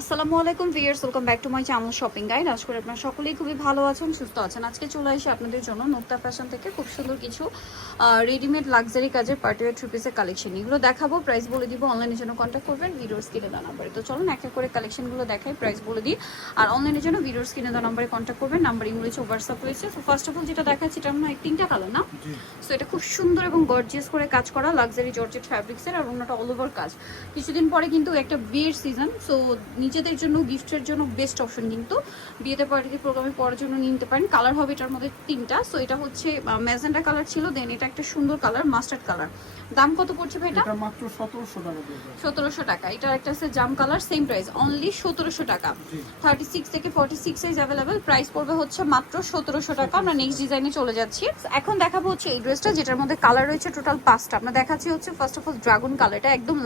আসসালামু আলাইকুম viewers welcome back to my channel shopping guide. আজ করে আপনারা সকলেই খুবই ভালো আছেন সুস্থ আছেন। আজকে চলে আসি আপনাদের জন্য নোক্তা ফ্যাশন থেকে খুব সুন্দর কিছু রেডিমেড লাক্সারি কাজের পার্টিওয়ার থ্রি পিসের কালেকশন এগুলো দেখাবো প্রাইস বলে দিব অনলাইনের জন্য কন্ট্যাক্ট করবেন ভিডিওর স্ক্রিনে দেওয়া নাম্বারে তো চলুন এক এক করে কালেকশনগুলো দেখাই প্রাইস বলে দিই। আর অনলাইনের জন্য ভিডিওর স্ক্রিনে দেওয়া নাম্বারে কন্ট্যাক্ট করবেন নাম্বার ইংলিশ হোয়াটসঅ্যাপ রয়েছে। তো ফার্স্ট অফ অল যেটা দেখাচ্ছি এটা মনে হয় তিনটা কালার না? সো এটা খুব সুন্দর এবং গর্জিয়াস করে কাজ করা লাক্সারি জর্জেট ফ্যাব্রিক্সের আর অন্যটা অল ওভার কাজ। কিছুদিন পরে কিন্তু একটা বিয়ের সিজন সো নিজেদের জন্য গিফটের জন্য বেস্ট অপশন কিন্তু বিয়েতে পার্টিতে প্রোগ্রামে পড়ার জন্য নিতে পারেন। কালার হবে এটার মধ্যে তিনটা। সো এটা হচ্ছে ম্যাজেন্ডা কালার ছিল দেন এটা একটা সুন্দর কালার মাস্টার্ড কালার দাম কত পড়ছে ভাই এটা? এটা মাত্র 1700 টাকা পড়বে সতেরোশো টাকা। এটার একটা আছে জাম কালার সেম প্রাইস অনলি সতেরোশো টাকা। জি। থার্টি সিক্স থেকে forty six size available price পড়বে হচ্ছে মাত্র সতেরোশো টাকা। আমরা নেক্সট ডিজাইনে চলে যাচ্ছি। এখন দেখাবো হচ্ছে এই ড্রেসটা যেটার মধ্যে কালার রয়েছে টোটাল পাঁচটা। আমরা দেখাচ্ছি হচ্ছে first of all dragon colour এটা একদম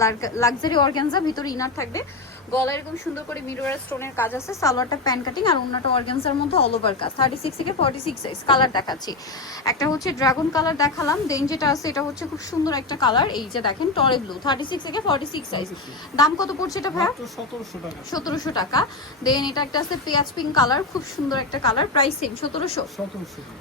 লাক্সারি অর্গ্যানজা ভিতরে ইনার থাকবে। গলা এরকম সুন্দর করে মিরর স্টোনের কাজ আছে সালোয়ারটা প্যান কাটিং আর অন্যটা অর্গ্যানজার মধ্যে অল ওভার কাজ। থার্টি সিক্স থেকে ফর্টি সিক্স সাইজ কালার দেখাচ্ছি। একটা হচ্ছে ড্রাগন কালার দেখালাম দেন যেটা আছে এটা হচ্ছে খুব সুন্দর একটা কালার এই যে দেখেন টরে ব্লু থার্টি সিক্স থেকে ফর্টি সিক্স সাইজ দাম কত পড়ছে এটা ভাইয়া? মাত্র 1700 টাকা। সতেরোশো টাকা। দেন এটা একটা আছে পেঁয়াজ পিঙ্ক কালার খুব সুন্দর একটা কালার প্রাইস সেম সতেরোশো।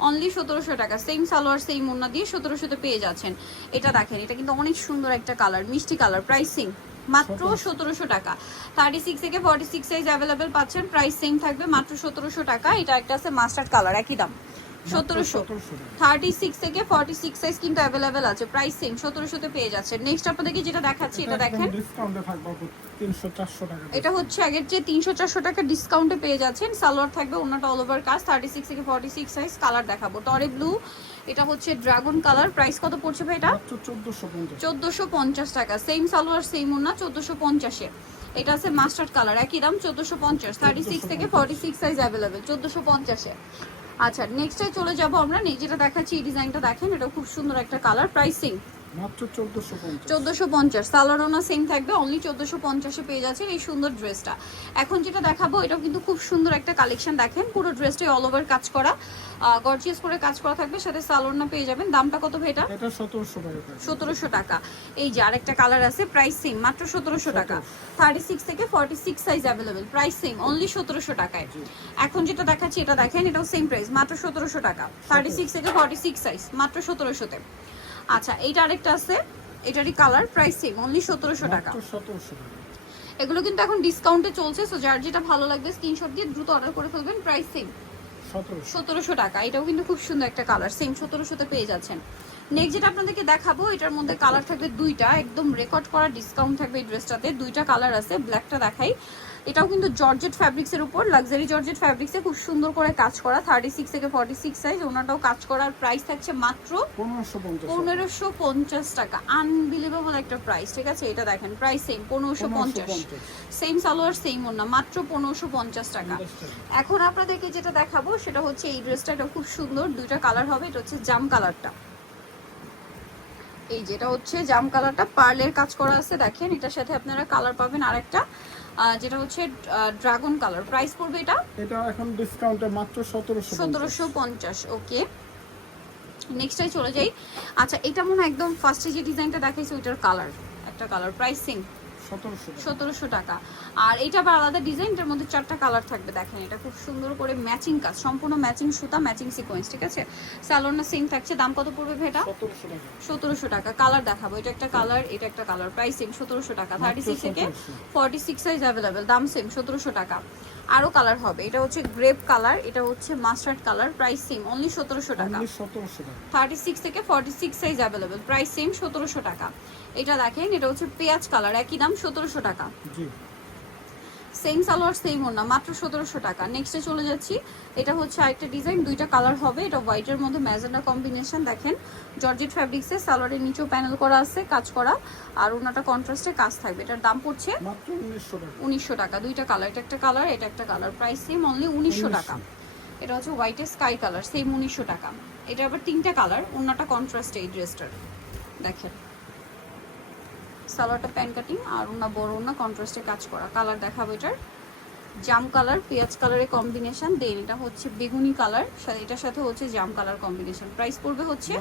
অনলি সতেরোশো টাকা সেম সালোয়ার সেম ওন্না দিয়ে সতেরোশোতে পেয়ে যাচ্ছেন। এটা দেখেন এটা কিন্তু অনেক সুন্দর একটা কালার মিষ্টি কালার প্রাইসিং মাত্র সতেরোশো টাকা। থার্টি সিক্স থেকে ফর্টি সিক্স সাইজ অ্যাভেলেবেল পাচ্ছেন প্রাইস সেম থাকবে মাত্র সতেরোশো টাকা। এটা একটা আছে মাস্টার্ড কালার একই দাম। সতেরোশো। থার্টি সিক্স থেকে ফর্টি সিক্স সাইজ কিন্তু অ্যাভেলেবেল আছে প্রাইস সেম সতেরোশোতে পেয়ে যাচ্ছে নেক্সট আপনাদেরকে যেটা দেখাচ্ছি এটা দেখেন। ডিসকাউন্টে থাকবে 300 400 টাকা এটা হচ্ছে আগের যে তিনশো চারশো টাকা ডিসকাউন্টে পেয়ে যাচ্ছেন। সালোয়ার থাকবে অন্যটা অল ওভার কাজ থার্টি সিক্স থেকে ফর্টি সিক্স সাইজ কালার দেখাবো। টরে ব্লু এটা হচ্ছে ড্রাগন কালার প্রাইস কত পড়ছে ভাই এটা? মাত্র 1450 চোদ্দোশো পঞ্চাশ টাকা। সেম সালোয়ার সেম ওনা চোদ্দোশো পঞ্চাশে। এটা আছে মাস্টার্ড কালার একই দাম চোদ্দোশো পঞ্চাশ। থার্টি সিক্স থেকে ফর্টি সিক্স সাইজ অ্যাভেলেবেল চোদ্দোশো পঞ্চাশে। আচ্ছা নেক্সটে চলে যাব আমরা। যেটা দেখাচ্ছি এই ডিজাইনটা দেখেন। এটা খুব সুন্দর একটা কালার প্রাইসিং মাত্র 1450 চোদ্দোশো পঞ্চাশ। সালোয়ারওনা সেম থাকবে অনলি চোদ্দোশো পঞ্চাশে পেয়ে যাচ্ছেন এই সুন্দর ড্রেসটা এখন যেটা দেখাবো এটাও কিন্তু খুব সুন্দর একটা কালেকশন দেখেন পুরো ড্রেসটাই অল ওভার কাজ করা। গর্জিয়াস করে কাজ করা থাকবে সাথে সালোয়ারনা পেয়ে যাবেন। দামটা কত ভাই এটা? এটা 1700 টাকা থাকবে সতেরোশো টাকা। এই যে আরেকটা কালার আছে প্রাইস সেম মাত্র সতেরোশো টাকা। থার্টি সিক্স থেকে forty six size available price same only সতেরোশো টাকায়। এখন যেটা দেখাচ্ছি এটা দেখেন এটাও সেম প্রাইস মাত্র সতেরোশো টাকা। থার্টি সিক্স থেকে ফর্টি সিক্স সাইজ মাত্র সতেরোশোতে। আচ্ছা এইটা আরেকটা আছে। এটারই কালার প্রাইস সেম অনলি সতেরোশো টাকা। মাত্র 1700 এগুলো কিন্তু এখন ডিসকাউন্টে চলছে সো যার যেটা ভালো লাগবে স্ক্রিনশট দিয়ে দ্রুত অর্ডার করে ফেলবেন প্রাইস সেম 1700 সতেরোশো টাকা এটাও কিন্তু খুব সুন্দর একটা কালার সেম সতেরোশোতে পেয়ে যাচ্ছেন। নেক্সট যেটা আপনাদেরকে দেখাবো এটার মধ্যে কালার থাকবে দুইটা একদম রেকর্ড করা ডিসকাউন্ট থাকবে এই ড্রেসটাতে দুইটা কালার আছে ব্ল্যাকটা দেখাই। এটাও কিন্তু জর্জেট ফ্যাব্রিক্সের উপর লাক্সারি জর্জেট ফ্যাব্রিক্সে খুব সুন্দর করে কাজ করা থার্টি সিক্স থেকে ফর্টি সিক্স সাইজ ওনাটাও কাজ করার প্রাইস থাকছে মাত্র পনেরোশো পঞ্চাশ টাকা। আনবিলিভেবল একটা প্রাইস ঠিক আছে? এটা দেখেন প্রাইস সেম পনেরোশো পঞ্চাশ। 1550 সেম সালোয়ার সেম ওনা মাত্র পনেরোশো পঞ্চাশ টাকা। এখন আপনাদেরকে যেটা দেখাবো সেটা হচ্ছে এই ড্রেসটা এটা খুব সুন্দর দুইটা কালার হবে এটা হচ্ছে জাম কালারটা এই যেটা হচ্ছে জাম কালারটা পার্লের কাজ করা আছে দেখেন এটার সাথে আপনারা কালার পাবেন আরেকটা। যেটা হচ্ছে ড্রাগন কালার। প্রাইস পড়বে এটা? এটা এখন ডিসকাউন্টে মাত্র 1750 সতেরোশো পঞ্চাশ ওকে। নেক্সটাই চলে যাই। আচ্ছা এটা মনে একদম ফার্স্টে যে ডিজাইনটা দেখাইছে ওটার কালার। একটা কালার প্রাইসিং 1700 টাকা সতেরোশো টাকা। আর এটা আবার আলাদা ডিজাইনটার মধ্যে চারটা কালার থাকবে দেখেন এটা খুব সুন্দর করে ম্যাচিং কাজ সম্পূর্ণ ম্যাচিং সুতা ম্যাচিং সিকোয়েন্স ঠিক আছে? স্যালোনা সেম থাকছে দাম কত পড়বে ভেটা সতেরোশো টাকা। কালার দেখাবো এটা একটা কালার এটা একটা কালার প্রাইস সেম সতেরোশো টাকা থার্টি সিক্স থেকে ফর্টি সিক্স সাইজ অ্যাভেলেবেল দাম সেম সতেরোশো টাকা। আরও কালার হবে। এটা হচ্ছে গ্রেপ কালার এটা হচ্ছে mustard colour price same only সতেরোশো টাকা। 1700 টাকা। থার্টি সিক্স থেকে forty six size available price same সতেরোশো টাকা। এটা দেখেন এটা হচ্ছে পেঁয়াজ কালার একই দাম সতেরোশো টাকা। জি। সেম সালোয়ার সেম ওনা মাত্র সতেরোশো টাকা। নেক্সটে চলে যাচ্ছি। এটা হচ্ছে আরেকটা ডিজাইন দুইটা কালার হবে। এটা হোয়াইটের মধ্যে ম্যাজেন্ডা কম্বিনেশন দেখেন। জর্জেট ফ্যাব্রিক্সে সালোয়ারের নিচেও প্যানেল করা আছে কাজ করা। আর ওনাটা কন্ট্রাস্টে কাজ থাকবে। এটার দাম পড়ছে মাত্র 1900 টাকা। উনিশশো টাকা। দুইটা কালার এটা একটা কালার এটা একটা কালার প্রাইস সেম অনলি উনিশশো টাকা। এটা হচ্ছে হোয়াইটের স্কাই কালার সেম উনিশশো টাকা। এটা আবার তিনটা কালার অন্যটা কন্ট্রাস্টে এই ড্রেসটার দেখেন। সালোয়ারটা প্যান কাটিং আর ওনা বড় ওনা কন্ট্রাস্টে কাজ করা। কালার দেখাবো এটার। জাম কালার পেঁয়াজ কালারের কম্বিনেশন দেন এটা হচ্ছে বেগুনি কালার এটার সাথে হচ্ছে জাম কালার কম্বিনেশন প্রাইস পড়বে হচ্ছে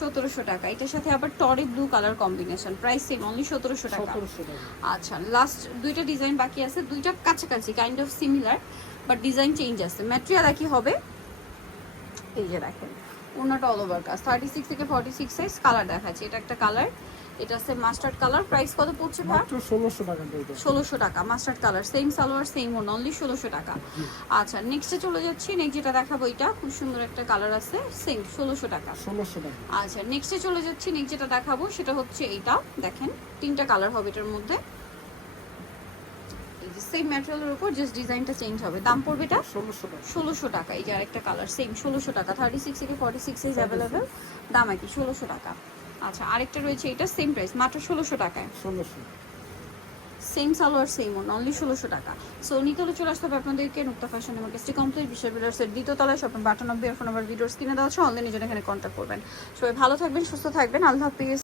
সতেরোশো। টাকা। এটার সাথে আবার টরে blue colour combination price same only সতেরোশো টাকা। আচ্ছা লাস্ট দুইটা ডিজাইন বাকি আছে। দুইটা কাছাকাছি kind of similar but design change আছে। ম্যাটেরিয়াল একই হবে। এই যে দেখেন ওনাটা অল ওভার কাজ। থার্টি সিক্স থেকে ফর্টি সিক্স সাইজ কালার দেখাচ্ছে। এটা একটা কালার এটা আছে মাস্টার্ড কালার প্রাইস কত পড়ছে ভাই? মাত্র ষোলোশো টাকা দিয়ে ষোলোশো টাকা mustard colour same salwar same own only ষোলোশো টাকা। আচ্ছা নেক্সটে চলে যাচ্ছি নেক্সট যেটা দেখাবো এটা খুব সুন্দর একটা কালার আছে সেম ষোলোশো টাকা। ষোলোশো টাকা। আচ্ছা নেক্সটে চলে যাচ্ছি নেক্সট যেটা দেখাবো সেটা হচ্ছে এইটা দেখেন তিনটা কালার হবে এটার মধ্যে। এই যে সেম ম্যাটেরিয়ালের উপর জাস্ট ডিজাইনটা চেঞ্জ হবে। দাম পড়বে এটা? ষোলোশো টাকা। এই যে আরেকটা কালার সেম ষোলোশো টাকা থার্টি সিক্স থেকে ফর্টি সিক্স সাইজ অ্যাভেলেবেল দাম একই ষোলোশো টাকা। আচ্ছা আরেকটা রয়েছে এটা সেম প্রাইস মাত্র ষোলোশো টাকায়। ষোলোশো। Same salwar same own only ষোলোশো টাকা। সো নিতলে চলে আসতে হবে আপনাদেরকে নুক্তা ফ্যাশন এবং কেসটি কমপ্লিট বিশ্বের বিলার্সের দ্বিতীয়তলায় তলায়। বাটানব্বই ফোন নাম্বার ভিডিওস কিনে দেওয়া আছে অনলাইনে জন্য এখানে কন্ট্যাক্ট করবেন। সবাই ভালো থাকবেন সুস্থ থাকবেন। আল্লাহ হাফিজ।